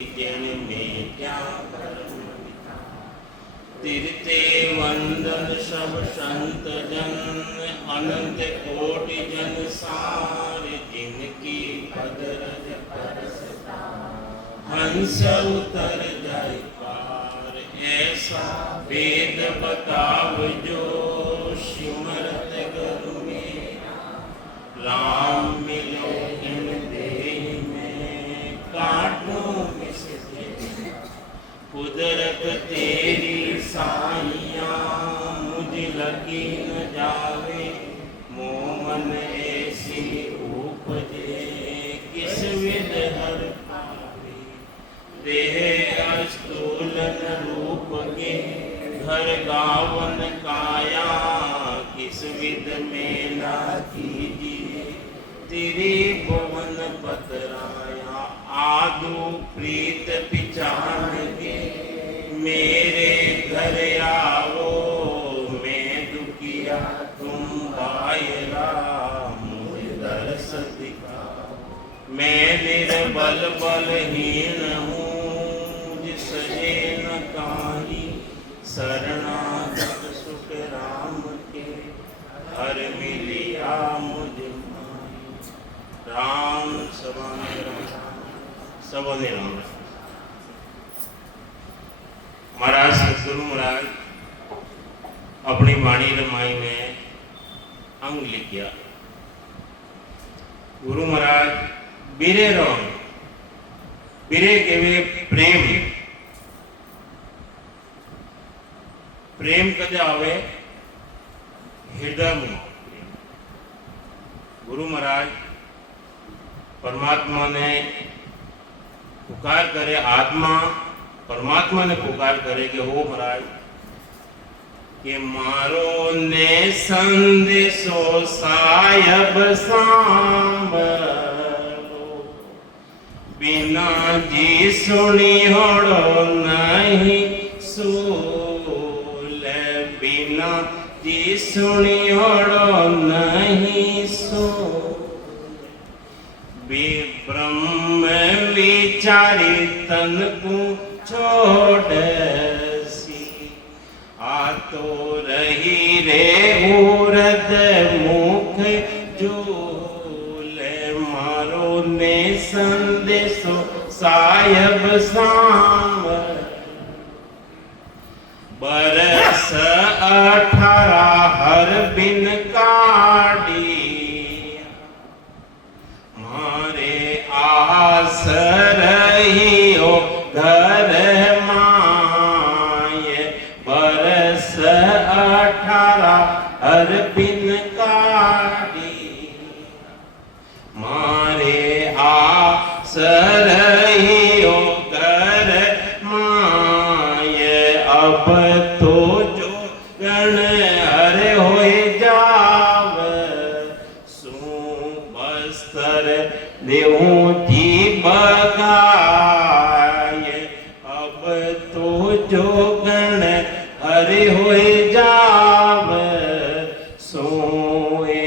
में क्या तीर्थे वंदन सब संत जन अनंत कोटि जन सार जिनकी पदरज परसता हंस उतर जाय पार ऐसा वेद बताव जो सिमरत गुरु मेरा राम मिलो इन देह में काटो कुदरत तेरी साइया मुझ लगी न जावे मोमन ऐसी उपजे किस विध हर पावे देह अस्तूलन रूप के घर गावन काया किस विध में ना कीजिए तेरी भुवन पतराया आदू प्रीत पिचान के मेरे घर आओ मैं दुखिया तुम बायरा मुझे दर्श दिखाओ मैं निर्बल बलहीन हूँ जिससे न काही शरणागत सुख राम के हर मिलिया मुझ राम सबने राम महाराज सतगुरु महाराज अपनी वाणी रमाई में अंग लिख गया। गुरु महाराज बीरे रोन बीरे के वे प्रेम प्रेम कद आवे हृदय में गुरु महाराज परमात्मा ने पुकार करे आत्मा परमात्मा ने पुकार करे कि हो महाराज कि मारो ने संदेशो सायब सांभलो बिना जी सुनी होड़ो नहीं सूल बिना जी सुनी होड़ो नहीं सूल ब्रह्म विचारी तन को छोड़ सी आ तो रही रे उरद मुख जूल मारो ने संदेशो सायब सांभ बरस 18 हर बिन काढ़ी आस रहियो घर माय बरस 18 हर बिन काढ़ी मारे आस रहियो घर माय अब तो जो गण हरे होए जाव सो बस्तर देवों जी बगाए अब तो जो गण हरे होए जाव सोए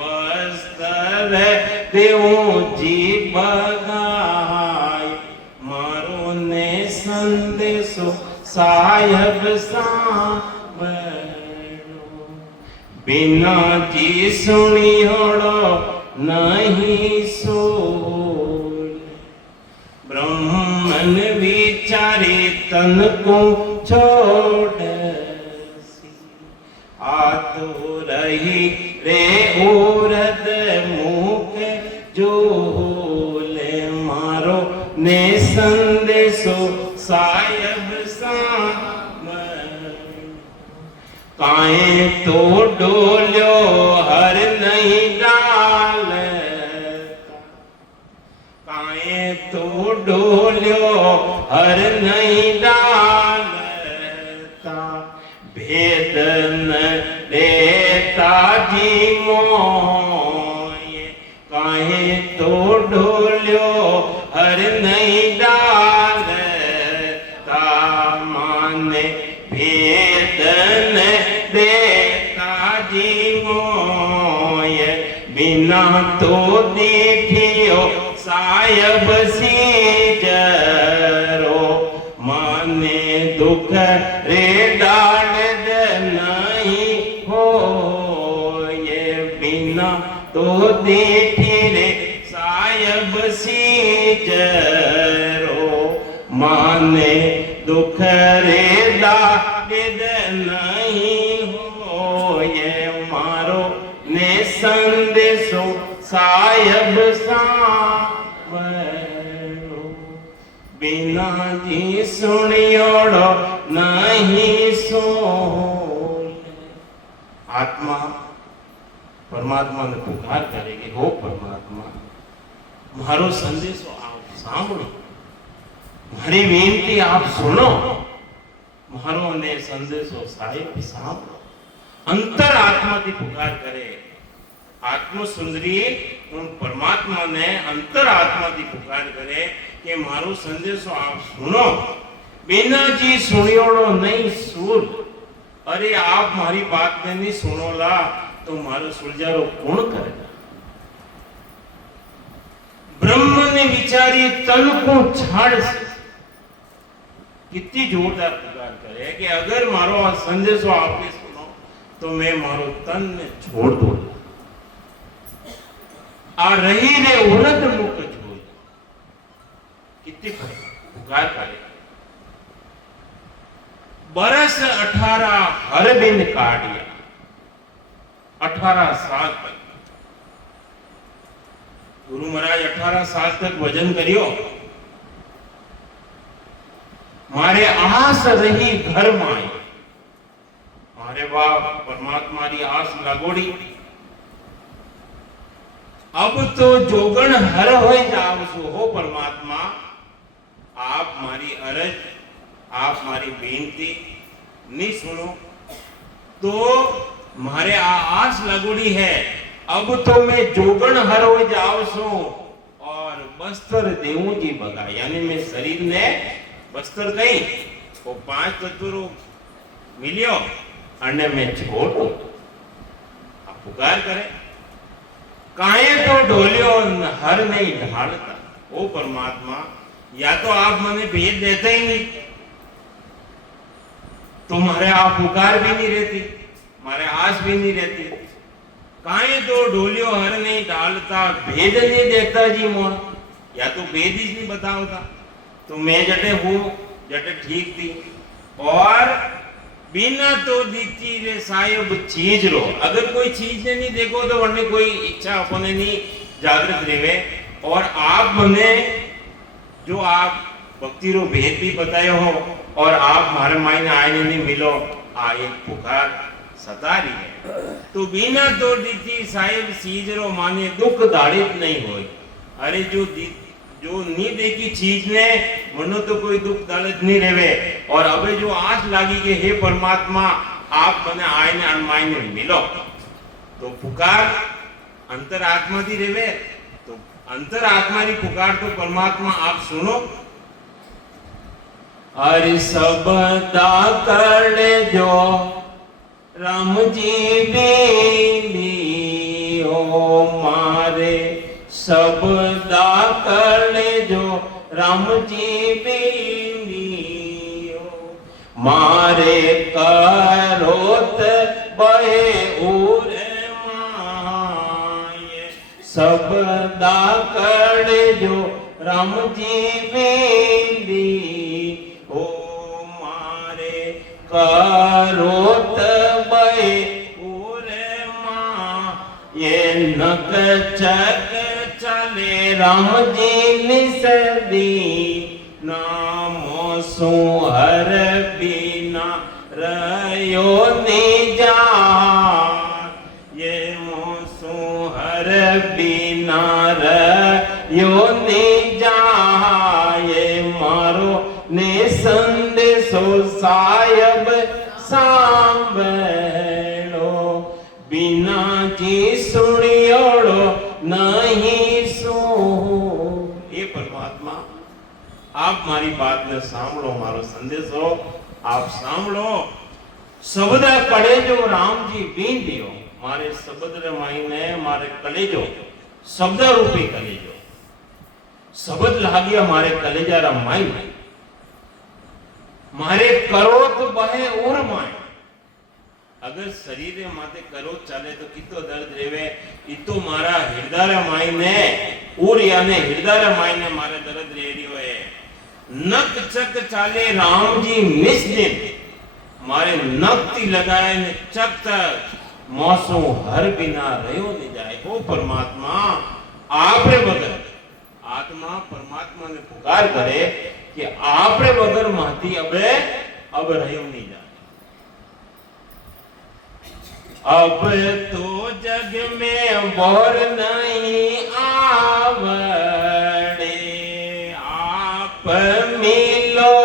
बस्तर देवों जी बगाए मारो ने संदेशो सायब सांभलो बिना जी सुनी होड़ो नहीं सोल ब्रह्मन विचारे तन को छोड़ सी आ तो रही रे उरद मुख जोल मारो ने संदेशो सायब सांभ काए तो डोल्यो हर नहीं डाल काए तो डोल्यो हर नहीं डालता भेद न देता जी मोय काहे तो डोल्यो हर नहीं डालता माने भेद न देता जी मोय बिना तो देखियो सायब सीज दुख रे डाल नहीं हो ये बिना तो देखी रे सायब सीजरो माने दुख रे डाल नहीं हो ये मारो ने संदेशो सायब सावरो बिना जी सुनियोड़ो नहीं सो आत्मा परमात्मा ने पुकार करेगी हो परमात्मा मारो संदेशो आप सांभळो मारी विनती आप सुनो मारो ने संदेशो साहेब सांभळो अंतर आत्मा थी पुकार करे आत्म सुंदरी उन परमात्मा ने अंतर आत्मा थी पुकार करे कि मारो संदेशो आप सुनो बिना जी सुनियोड़ो नहीं सुन अरे आप मारी बात ने नहीं सुनोला तो मारो सुलझारो कौन करेगा ब्रह्म ने विचारी तन को छाड़ से कितनी जोरदार पुकार करे कि अगर मारो आ संदेशो आपने सुनो तो मैं मारो तन ने छोड़ दो आ रही रे उलट मुख छोड़ कितनी पुकार करे बरस 18 हर दिन काटिया 18 साल तक गुरु महाराज 18 साल तक वजन करियो मारे आस रही घर माई मारे बाप परमात्मा री आस लगोड़ी अब तो जोगण हर होए जावसो हो परमात्मा आप मारी अरज आप मारी बेनती नहीं सुनो तो मारे आस लगोड़ी है अब तो मैं जोगण हर हो जावसो और बस्तर देवू जी बगा यानी मैं शरीर ने बस्तर कहीं वो 5 तत्वरो मिलियो अने मैं छोड़ दो आप पुकार करे काहे तो ढोलियो हर नहीं ढालता ओ परमात्मा या तो आप मने भेद देते ही नहीं तुम्हारे आप पुकार भी नहीं रहती मारे आस भी नहीं रहती काहे तो ढोलियो हर नहीं डालता भेद नहीं देता जी मोर या तो भेद ही नहीं बतावता तो मैं जटे हूँ जटे ठीक थी और बिना तो दीती रे साहिब चीज रो अगर कोई चीज ने नहीं देखो तो वरने कोई इच्छा अपने नहीं जागृत रेवे और आप मने जो आप भक्ति रो भेद भी बताए हो और आप हमारे मायने आए नहीं मिलो आ एक पुकार सता रही है तो बिना तो दीती साहिब चीज रो माने दुख दाड़ित नहीं होय अरे जो नहीं देखी चीज ने मनो तो कोई दुख दर्द नहीं रहे और अबे जो आस लागी कि हे परमात्मा आप मने आयने अनमायने मिलो तो पुकार अंतर आत्मा थी रहे तो अंतर आत्मा की पुकार तो परमात्मा आप सुनो अरे सबदा कर जो राम जी बेली ओ मारे सबदा कर जो राम जी बेलियो मारे करोत बहे उरे माये सबदा कर जो राम जी बेली ओ मारे करोत बहे उरे माये नक चक चले राम जी निसदी नामो सुहर बिना रयो निजा ये मोसु हर बिना रयो निजा ये मारो ने संदेशो सायब सांभळो बिना जी सुनियोड़ो नहीं सो ये परमात्मा आप मारी बात ने सांभळो मारो संदेशो आप सांभळो शब्द कलेजो राम जी बीन दियो मारे शब्द रे माईने मारे कलेजो शब्द रूपी कलेजो शब्द लागिया मारे कलेजा रा माई मारे करो तो बहे और माए। अगर शरीर माते करो चाले तो कितो दर्द रेवे, इतो मारा हृदय मायने और याने हृदय मायने मारे दर्द रे रियो है। नक चक चाले राम जी निस दिन, मारे नक्ति लगाए ने चक तक मौसो हर बिना रहो नहीं जाए। हो परमात्मा आपरे बगर आत्मा परमात्मा ने पुकार करे कि आपरे बगर माती अबे अब रहो नहीं जाए। अब तो जग में बोर नहीं आवड़े, आप मिलो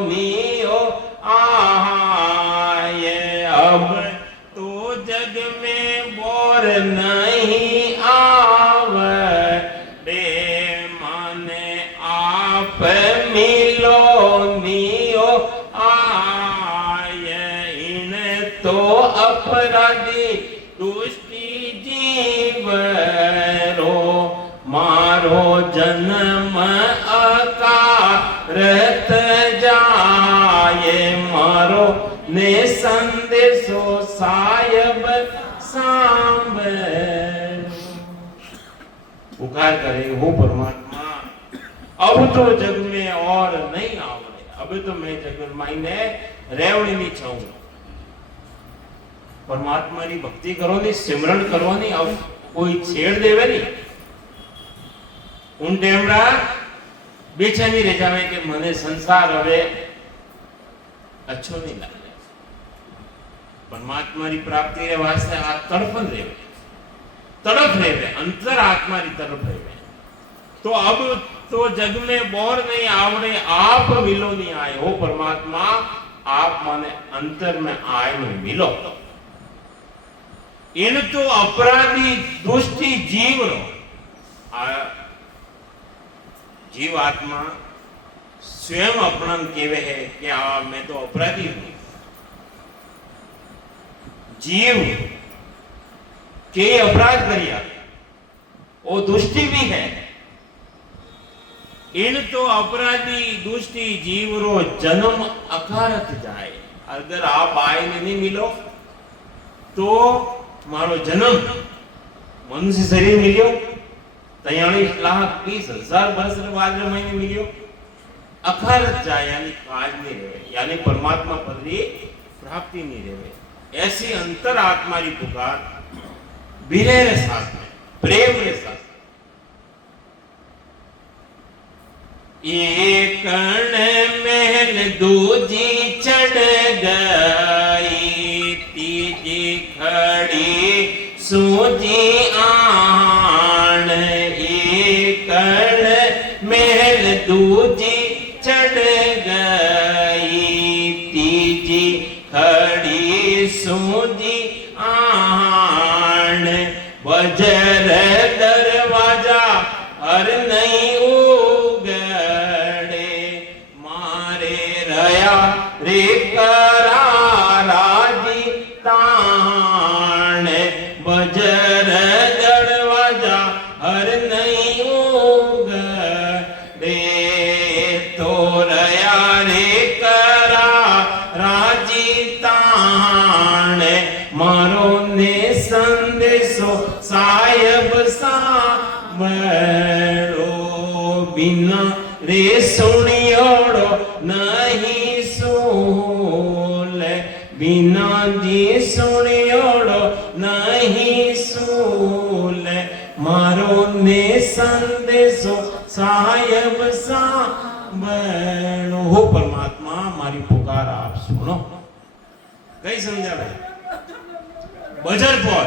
नियो आए। अब तो जग में बोर नहीं आवड़े, माने आप मिलो नियो आए। इन तो अपराधी दुष्टी जीवरो, मारो जन्म अकारत जाए। मारो ने संदेशो सायब सांभरो। पुकार करे हो परमात्मा अब तो जग में और नहीं आवड़े, अब तो मैं जग मायने रेवणी नहीं चाहूंगा। परमात्मा की भक्ति करो नहीं, सिमरण करो नहीं, अब कोई छेड़ देवे नहीं। उन टेमड़ा बेचैनी रह जावे कि मने संसार हवे अच्छो नहीं लगे। परमात्मा की प्राप्ति रे वास्ते आ तड़फन रेवे, तड़प रेवे, अंतर आत्मा की तरफ रेवे। तो अब तो जग में बोर नहीं आवड़े, आप मिलो नहीं आए। हो परमात्मा आप माने अंतर में आए नहीं मिलो। इन तो अपराधी दुष्टि जीव रो, जीव आत्मा स्वयं अपना केवे है कि मैं तो अपराधी हूं। जीव के अपराध करिया वो दुष्टि भी है। इन तो अपराधी दुष्टि जीव रो जन्म अकारत जाए। अगर आप आए नहीं मिलो तो मारो जन्म मनुष्य शरीर मिलियो 43,20,000 वर्ष बाद महीने मिलियो अकारत जाए, यानी काज नहीं रहे, यानी परमात्मा पद की प्राप्ति नहीं रहे। ऐसी अंतर आत्मा की पुकार विरह रे साथ में, प्रेम रे साथ। एक कण महल दूजी चढ़ गई, तीजी खड़ी सूजी आन। एक कण महल दूजी चढ़ गई, तीजी खड़ी सूजी आन। वज्र दरवाजा हर नहीं उगड़े, मारे रया रे कराराजी ताण। वज्र दरवाजा हर नहीं उगड़े, तो रया रे कराराजी ताण। मारो ने संदेशो सायब सांभळो, बिना रे सुनियोड़ो नहीं सूले। बिना जी सुनियोड़ो नहीं सूले, मारो ने संदेशो सायब सांभळो। हो परमात्मा मारी पुकार आप सुनो। कई समझा भाई? बजर पॉल,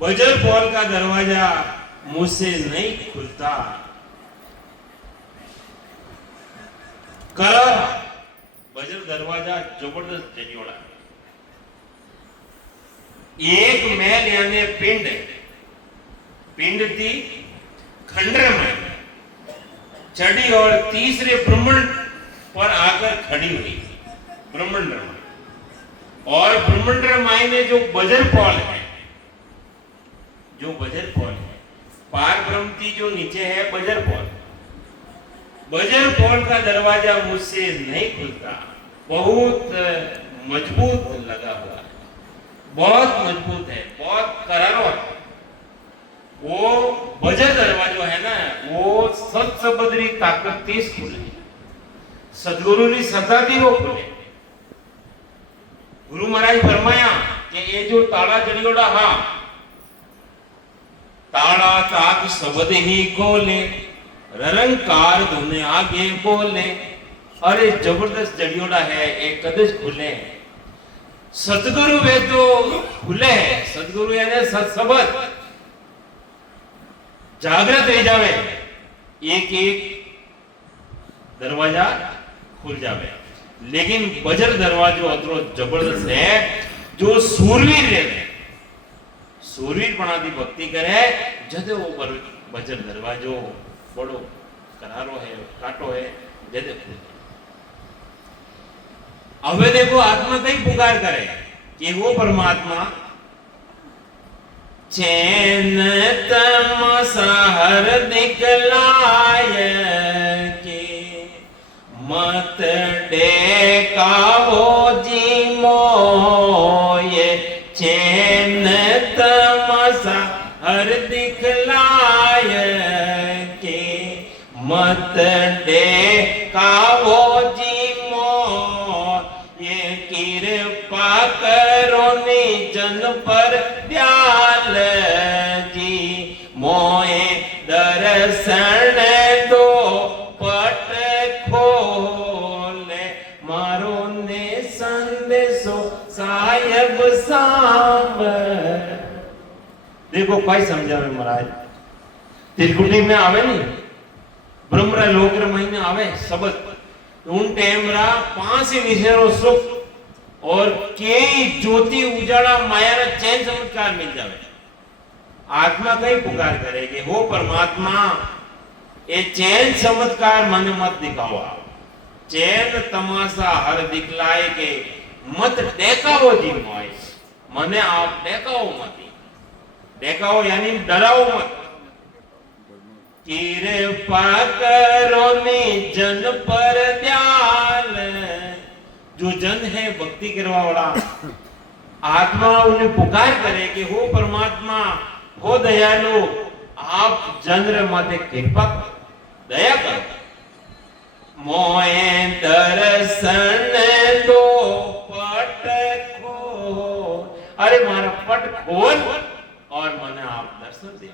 बजर पॉल का दरवाजा मुझसे नहीं खुलता। कर बजर दरवाजा जबरदस्त जनियोड़ा। एक मैल यानी पिंड, पिंड थी खंडर में चढ़ी और तीसरे ब्रह्मांड पर आकर खड़ी हुई। ब्रह्मांड और ब्रह्मांड मायने जो बजर पॉल है, जो बजर पॉल है, पार ब्रह्म की जो नीचे है बजर पॉल, बजर कोल का दरवाजा मुझसे नहीं खुलता, बहुत मजबूत लगा हुआ है, बहुत मजबूत है, बहुत करारो है। वो बजर दरवाजो है ना, वो सत्सबदरी ताकत तीस खुले, सदगुरु री सतादी वो खुले। गुरु महाराज फरमाया कि ये जो ताला जड़ियोड़ा हा, ताला ताक शब्द ही खोले, ररंकार धुने आगे बोले। अरे जबरदस्त जड़ियोड़ा है, एक कदस खुले। सतगुरु वे तो खुले है, सतगुरु यानी सत्सबद जागृत रह जावे, एक एक दरवाजा खुल जावे। लेकिन बजर दरवाजो अतरो जबरदस्त है, जो सूरवीर रहे, सूरवीर पणादी भक्ति करे, जदे वो बजर दरवाजो बड़ो करारो है, काटो है, जदे खुल। अब देखो आत्मा कई पुकार करे कि वो परमात्मा चैन तमसा हर दिखलाय के, मत डेकावो जी मोये। चैन तमसा हर दिखलाय के, मत डेकावो जी मोये। कृपा करो निजन पर दयाल जी, मोए दर्शन दो पट खोले। मारो ने संदेशो साहेब सांब। देखो कोई समझावे महाराज, त्रिकुटी में आवे नहीं, ब्रह्मरा लोकर महीने आवे शब्द, उन टेमरा 5 निशेरो सुख और कई ज्योति उजाड़ा माया रा चैन चमत्कार मिल जावे। आत्मा कई पुकार करेगी, हो परमात्मा ये चैन चमत्कार मन मत दिखाओ, चैन तमाशा हर दिखलाए के, मत देखाओ जी मोय। मने आप देखाओ मत, देखाओ यानी डराओ मत। कृपा करो निजन पर दयाल। जो जन है भक्ति करवा वाला, आत्मा उन्हें पुकार करे कि हो परमात्मा, हो दयालु, आप जन माते कृपा दया करो। मोए दर्शन दो पट खोल। अरे मारा पट खोल और मने आप दर्शन दो।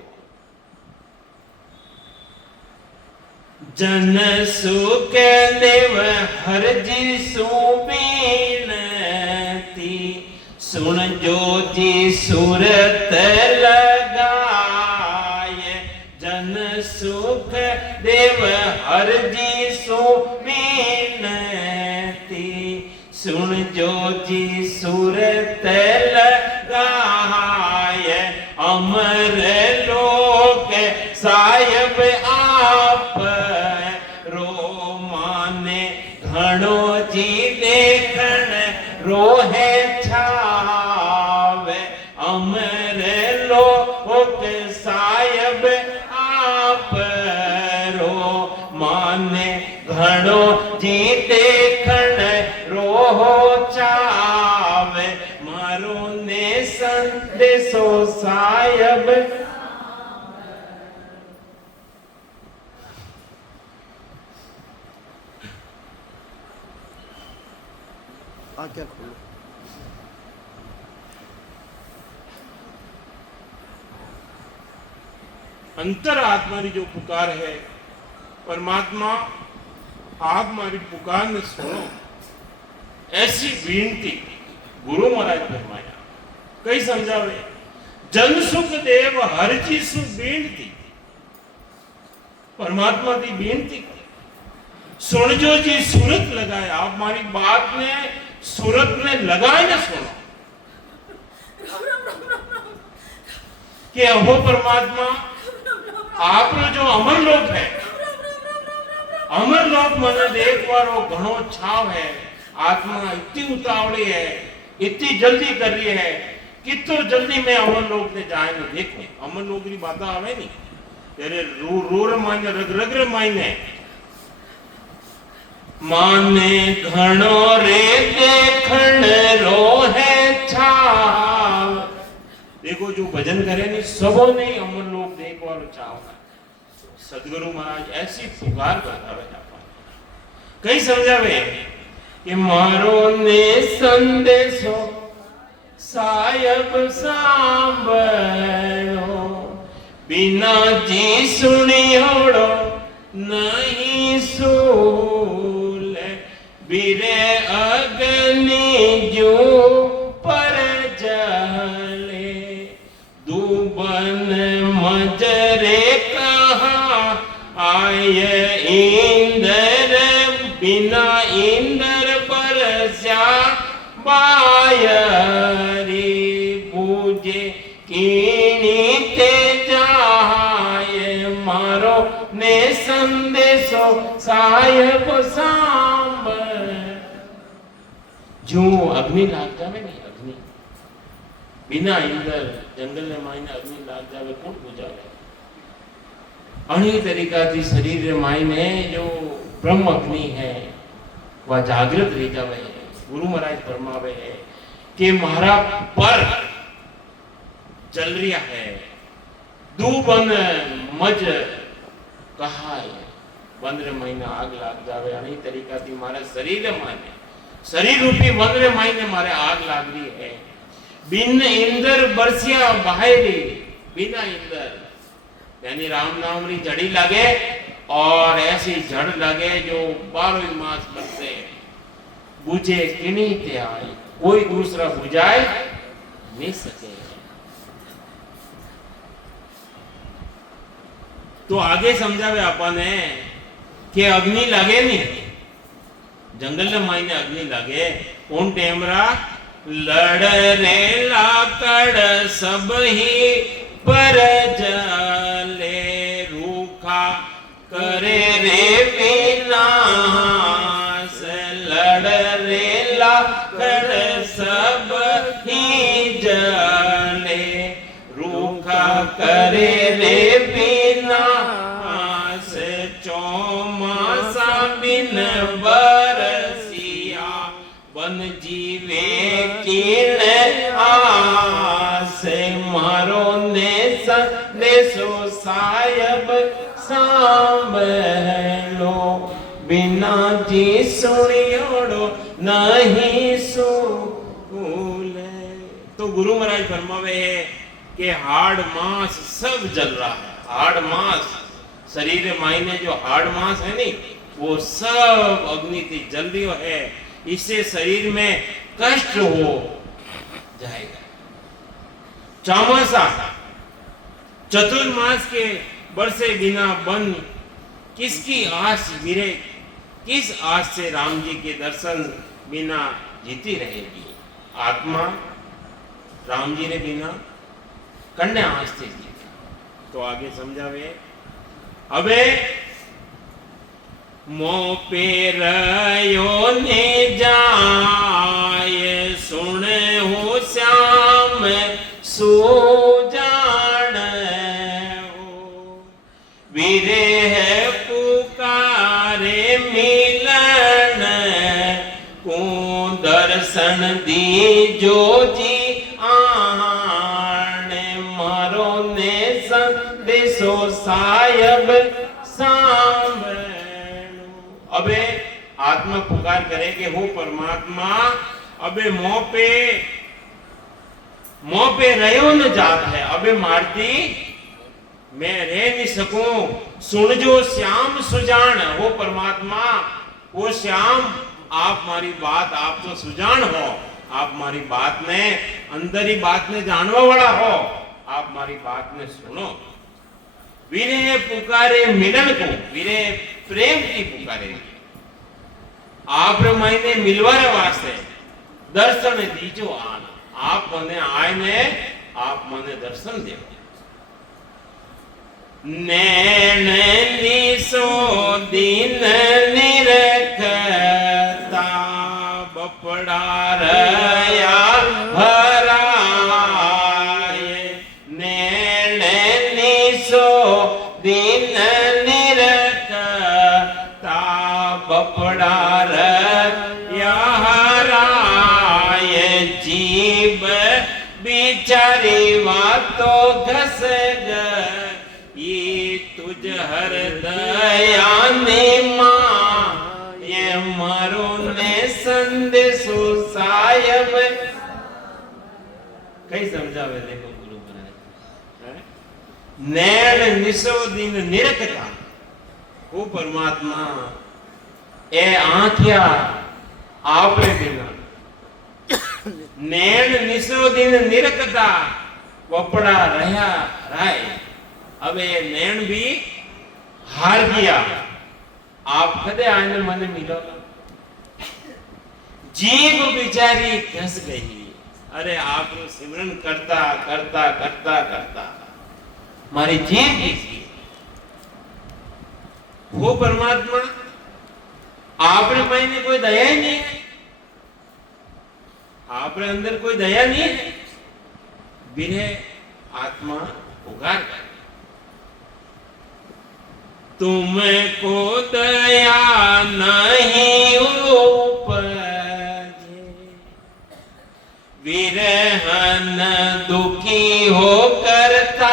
जन सुख देव हर जी सुबीनती, सुन जो जी सूरत लगाए। जन सुख देव हर जी सुबीनती, सुन जो जी सूरत लगाए। अमर लोक साहिब आप घणो जी देखण रोहे छावे। अमर लोक साहिब आप रो माने, घणो जी देखण रोहो छावे। मारो ने संदेशो साहिब। क्या खोलो अंतर आत्मा की जो पुकार है, परमात्मा आप हमारी पुकार में सुनो, ऐसी विनती गुरु महाराज फरमाया। कई समझावे, जन सुख देव हर चीज सुख बेनती, परमात्मा की बेनती सुन जो जी सूरत लगाए। आप हमारी बात में सूरत में लगाए ना सुनो कि अहो परमात्मा, आप जो अमर लोक है, अमर लोक मन देख वारो घणो छाव है। आत्मा इतनी उतावली है, इतनी जल्दी कर रही है, कितो जल्दी मैं अमर लोक ने जाएंगे। देखो अमर लोक की बात आवे नहीं तेरे रो रो मायने रग रग मायने माने घणो रे देखण रो है छाव। देखो जो भजन करे नहीं सबो नहीं अमर लोग देखवा चाव है। सदगुरु महाराज ऐसी पुकार बतावे कई समझावे कि मारो ने संदेशो सायब सांभळो बिना जी सुनियोड़ो नहीं सूले बिरे अग्नि जो पर जले दुबन मजरे कहा आय इंदर बिना इंदर बरस्या बायरी पूजे कीनी ते जाय मारो ने संदेशो सायब सांभ। जो अग्नि लाग जावे नहीं अग्नि बिना इंदर जंगल में मायने अग्नि लाग जावे कौन बुझावे। अणी तरीका थी शरीर मायने जो ब्रह्म अग्नि है वह जागृत रह जावे है। गुरु महाराज फरमावे है कि मारा पर चल रिया है दूबन मज कहा है बंद्र महीना आग लाग जावे। अणी तरीका थी मारा शरीर मायने शरीर रूपी बंद्र महीने मारे आग लाग रही है। बिन इंदर बरसिया बाहरी बिना इंदर यानी राम नाम री जड़ी लगे और ऐसी जड़ लगे जो 12 मास बरसे बुझे किनी ते आए कोई दूसरा बुझाए नहीं सके। तो आगे समझावे आपने कि अग्नि लगे नहीं जंगल में मायने अग्नि लगे उन टेमरा लड़ रे लाकड़ सब ही पर जले रूखा करे रे विनाश लड़ रे लाकड़ सब ही जले रूखा करे रे विनाश चौमासा बिन बरसिया बन जीवे किन आसे मारो ने संदेशो सायब सांभळो बिना जी सुनियोड़ो नहीं सूले। तो गुरु महाराज फरमावे है कि हाड़ मांस सब जल रहा है। हाड़ मांस शरीर मायने जो हाड़ मांस है नहीं वो सब अग्नि से जल रही है। इससे शरीर में कष्ट हो जाएगा। चौमासा चतुर्मास के बरसे बिना बन किसकी आस गिरे किस आस से राम जी के दर्शन बिना जीती रहेगी। आत्मा राम जी ने बिना कन्या आस से जीती। तो आगे समझावे अबे मोह पे रयो ने जाय सुन हो श्याम सो जान हो वीरे है पुकारे मिलन को दर्शन दी जो जी आन मारो ने संदेशो सायब सांभळो। अबे आत्मा पुकार करे कि हो परमात्मा अबे मोह पे रहो न जात है अबे मारती मैं रह नहीं सकूं। सुन जो श्याम सुजान हो परमात्मा वो श्याम आप मारी बात आप तो सुजान हो आप मारी बात ने अंदर ही बात ने जानवा वाला हो आप मारी बात ने सुनो। वीरे पुकारे मिलन को वीरे प्रेम की पुकारे आप मायने मिलवारे वास्ते दर्शन दीजो आना आप मने आए ने आप मने दर्शन दे। नैन निसो दिन निरखता बपड़ा रया भराय नैन निसो दिन निरखता बपड़ा हराए जीव बिचारी वातो घस गई तुझ हर दया ने मां ये मारो ने संदेशो सायब कई समझावे देखो गुरु महाराज नैण निसो दिन निरखता वो परमात्मा ए आंखिया आपरे बिना नैण निसो दिन निरखता वपड़ा रहा राय अबे नैण भी हार गया आप कदे आने मन मिलो जीव बिचारी घस गई अरे आप सिमरन करता करता करता करता मारी जीव घसी वो परमात्मा आपने पाईने कोई दया ही नहीं है आपने अंदर कोई दया नहीं है बिने आत्मा उगार कर तुमको दया नहीं उपजे विरहन दुखी हो करता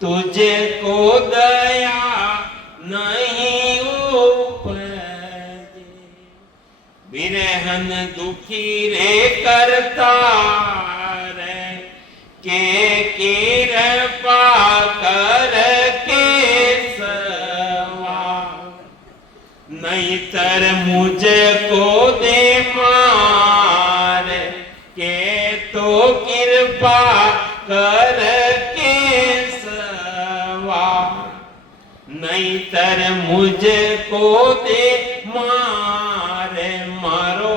तुझे को दया नहीं उपजे विरहन दुखी रे करता रे के कृपा कर के सवा नहीं तर मुझको दे मार के तो कृपा कर नहीं तर मुझको दे मारे मारो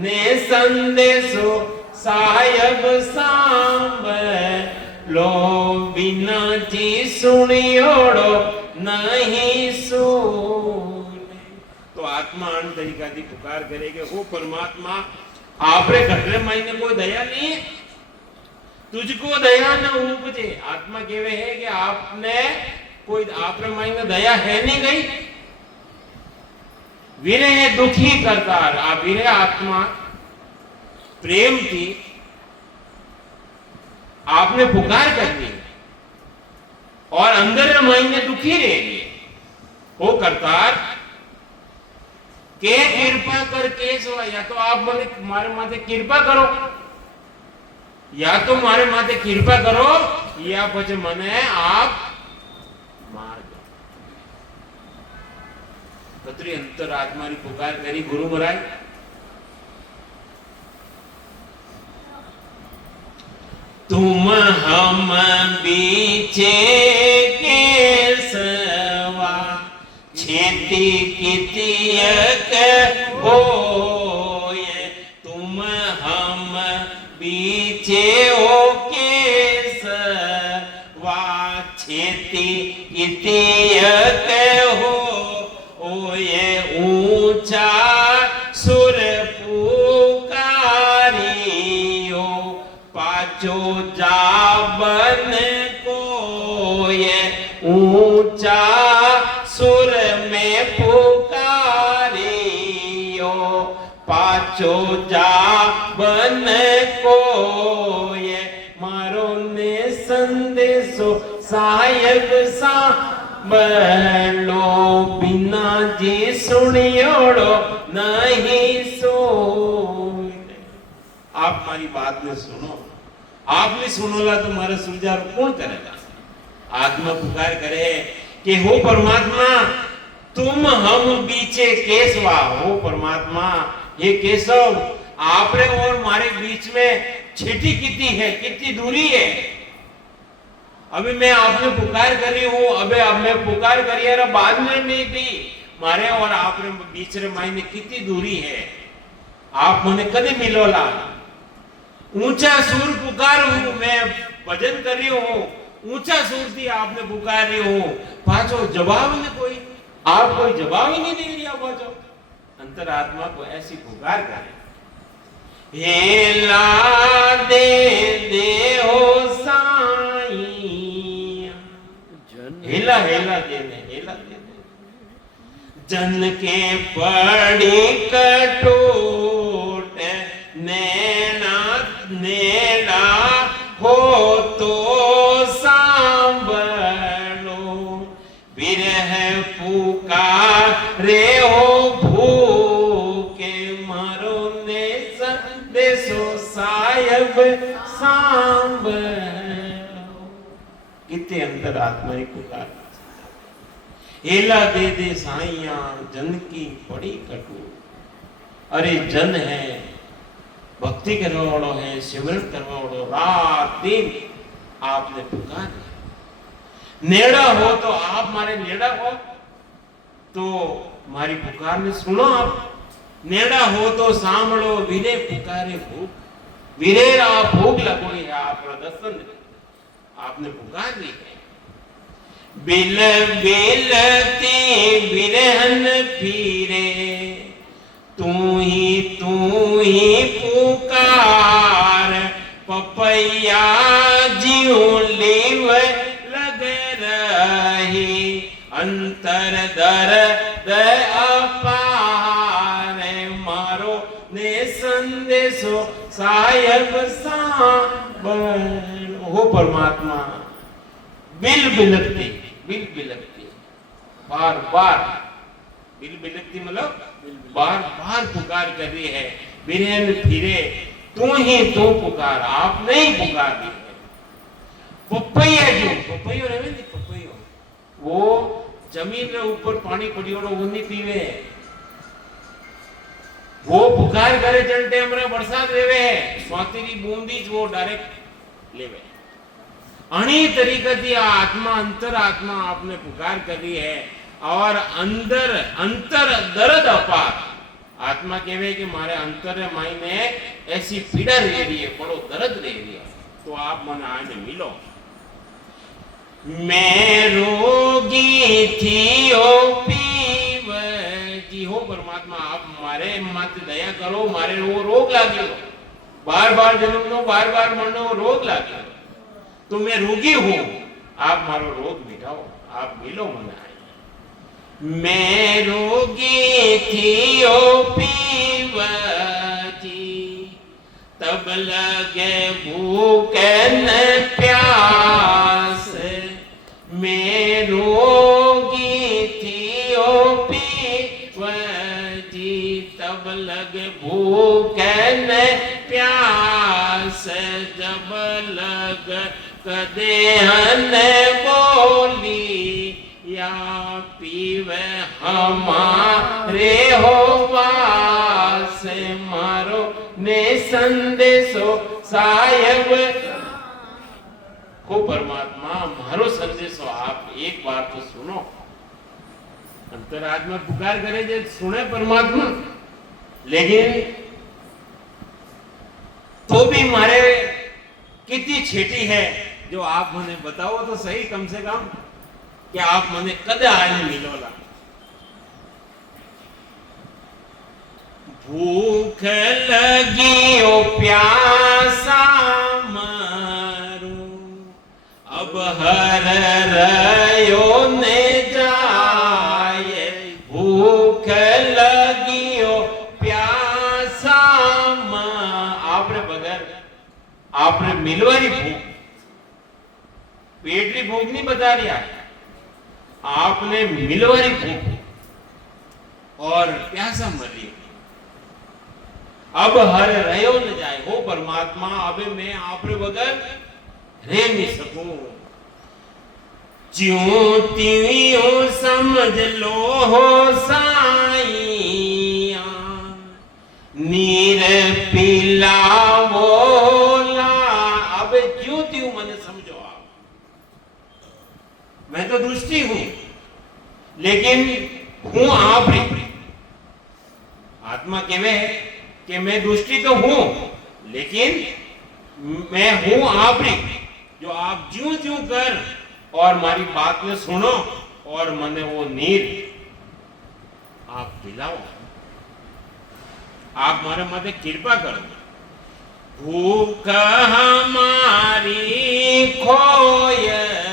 ने संदेशो सायब सांब लो बिना जी सुनियोड़ो नहीं सुने तो आत्मा अन तरीका दी पुकार करेगे वो परमात्मा आपरे घटरे मायने कोई दया नहीं है तुझको दया न उपजे आत्मा केवे है कि आपने कोई आपरे मायने दया है नहीं गई वीरे दुखी करता आ वीरे आत्मा प्रेम थी आपने पुकार करनी और अंदर मायने दुखी रहेगी वो करतार के कृपा कर केस हुआ या तो आप मने मारे माथे कृपा करो या तो मारे माथे कृपा करो या પછી મને आप कतरी अंतरात्मा री पुकार करी गुरु महाराज तुम हम बीचे केसवा छेती कितियक होए तुम हम बीचे हो केसवा छेती कितियक हो ये ऊंचा सुर पुकारियो पाचो जाबन को ये ऊंचा सुर में पुकारियो पाचो जाबन को ये मारो ने संदेशो सायब सा बलो बिना जी सुनियोड़ो नहीं सुने आप हमारी बात में सुनो आप नहीं सुनोला तो मारा सुलझार कौन करेगा आत्मा पुकार करे कि हो परमात्मा तुम हम बीचे केसवा हो परमात्मा ये केशव आपरे और मारे बीच में छिटी कितनी है कितनी दूरी है अभी मैं आपने पुकार करी हूं अबे अब मैं पुकार करी है बाद में नहीं थी मारे और आपने बीच रे मायने कितनी दूरी है आप मने कदे मिलोला ऊंचा सुर पुकार हूं मैं भजन कर रही हूं ऊंचा सुर थी आपने पुकार रही हूं पाछो जवाब ने कोई आप कोई जवाब ही नहीं दे रही पाछो अंतरात्मा को ऐसी पुकार करे हेला दे दे हो साईं हेला हेला दे दे जन के पड़ी कटोट नैना नेड़ा हो तो सांभलो विरह पुकारे हो भूखे मारो ने संदेशो साहेब सांभलो। कितने अंदर आत्मा की पुकार एला दे दे साइया जन की बड़ी कटु। अरे जन है भक्ति करवा वालों है सिमरन करवा वालों रात दिन आपने पुकार नेड़ा हो तो आप मारे नेड़ा हो तो मारी पुकार ने सुनो आप नेड़ा हो तो सांभलो विरे पुकारे भूख विरेरा भूख लगोड़ी है आप दर्शन आपने पुकार दी है। बिल बिलती बिरहन पीरे तू ही पुकार पपैया जीव लीव लग रही अंतर दर्द अपार मारो ने संदेशो साहेब सांभल। हो परमात्मा बिल बिलकती बार बार बिल बिलकती मतलब बार बार पुकार कर रही है बिरहन फिरे तू ही तू पुकार आप नहीं पुकार रही है। पपैया जो पपैयो रहे नहीं पपैयो वो जमीन रे ऊपर पानी पड़ियो वो नहीं पीवे वो पुकार करे जन टाइम रे बरसात रेवे स्वातिरी बूंदी वो डायरेक्ट लेवे अणी तरीके थी आत्मा अंतर आत्मा आपने पुकार करी है और अंदर अंतर दर्द अपार आत्मा कहवे कि मारे अंतर मायने ऐसी पीड़ा रह रही है बड़ो दर्द रह रही है तो आप मने आने मिलो। मैं रोगी थी ओ पीव जी हो परमात्मा आप मारे मत दया करो मारे वो रोग लागे बार बार जन्म नो बार बार मरनो रोग लागे तो मैं रोगी हूं आप मारो रोग मिटाओ आप मिलो मना मैं रोगी थी ओ पीवती तब लगे भूख न प्यास मैं रोगी थी ओ पीवती तब लगे भूख न प्यास जब लग कदे हन बोली या पीवे हमारे हो वास मारो ने संदेशो साहेब। को परमात्मा मारो संदेशो आप एक बार तो सुनो अंतरात्मा पुकार करे जे सुने परमात्मा लेकिन तो भी मारे कितनी छेटी है जो आप मने बताओ तो सही कम से कम कि आप मने कदे आने मिलोला। भूख लगी ओ प्यासा मारू अब हर रयो ने जाए भूख लगी ओ प्यासा आपने बगैर आपने मिलवारी भूख पेटरी भूख नहीं बता रही आपने मिलवारी भूख और प्यासा मरी अब हर रहो न जाए हो परमात्मा अब मैं आपरे बगैर रह नहीं सकूं ज्यों त्यों समझ लो हो साईया नीर पिलावो अब क्यों त्यों मने समझो आप मैं तो दुष्टी हूं लेकिन हूं आप आत्मा कहवे है कि मैं दुष्टी तो हूं लेकिन मैं हूं आप जो आप ज्यों ज्यों कर और मारी बात में सुनो और मने वो नीर आप पिलाओ आप मारे माथे कृपा करो भूख हमारी खोय है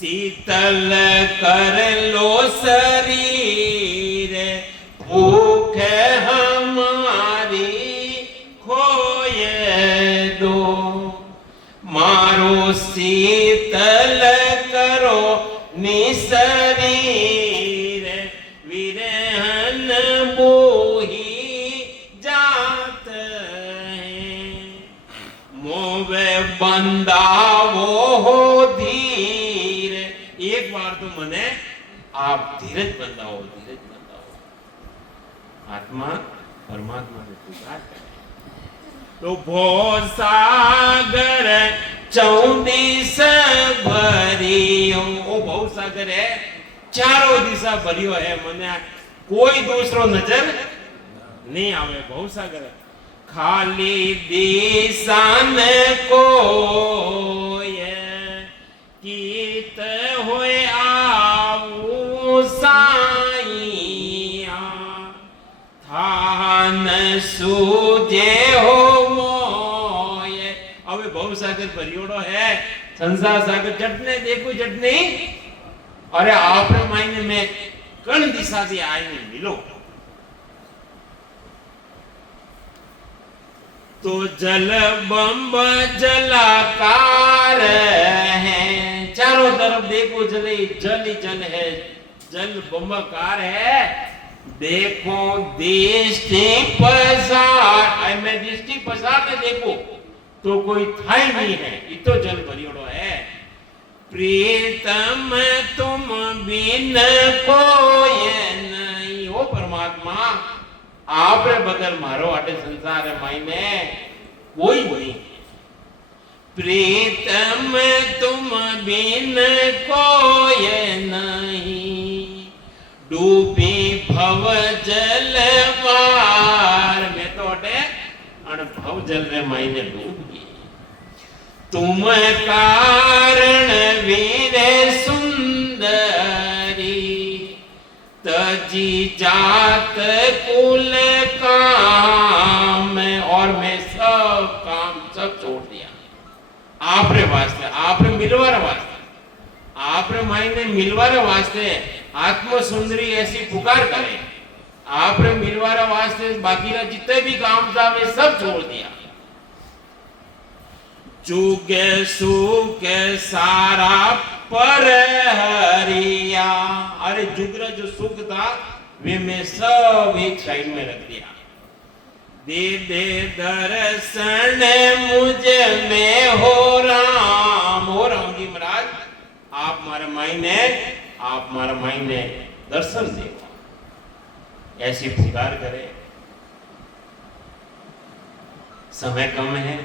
शीतल कर लो शरीर, भूख हमारी खोए दो। मारो शीतल करो निशरीर, विरहन बोही जात है। मोवे बंदावो हो धीर, एक बार तो मने आप धीरज बंधाओ, धीरज बंधाओ। आत्मा परमात्मा से पुकार करे तो भो सागर 34 भरियो। ओ भव सागर है, चारों दिशा भरियो है, मने कोई दूसरो नजर नहीं आवे। भव सागर है, खाली दिशा न कोय, कीत होए आवू साईया। थान सूजे हो मोय। હવે ભવ સાગર ભરિયોડો है, संसार सागर चटने देखो चटनी। अरे आपने मायने में कण दिशा से आए मिलो तो जल बम्ब जलाकार है। चारों तरफ देखो जल ही जल है, जल बम्बकार है। देखो दृष्टि पसार, मैं दृष्टि पसार ने देखो तो कोई थाई नहीं है, ये तो जल भरियोड़ो है। प्रीतम तुम बिन कोई नहीं। हो परमात्मा आप रे बगैर मारो आटे संसार मायने कोई नहीं। प्रीतम तुम बिन कोई नहीं, डूबी भव जल पार। मैं तो अटे अन भव जल रे मायने डूब गई। तुम कारण वीर सुंदरी, तजी जात कुल काम। और मैं सब काम सब छोड़ दिया आपरे वास्ते, आपरे मिलवार वास्ते, आपरे मायने मिलवार वास्ते। आत्म सुंदरी ऐसी पुकार करे, आपरे मिलवार वास्ते बाकी जितने भी काम था वे सब छोड़ दिया। जुगे सुख सारा पर हरिया। अरे जुगरा जो सुख था वे मैं सब एक साइड में रख दिया। दे दे दर्शन मुझे में हो राम। हो राम जी महाराज आप मारे मायने दर्शन दे। ऐसी पुकार करे। समय कम है।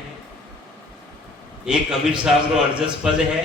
एक कबीर साहब रो अर्जस पद है,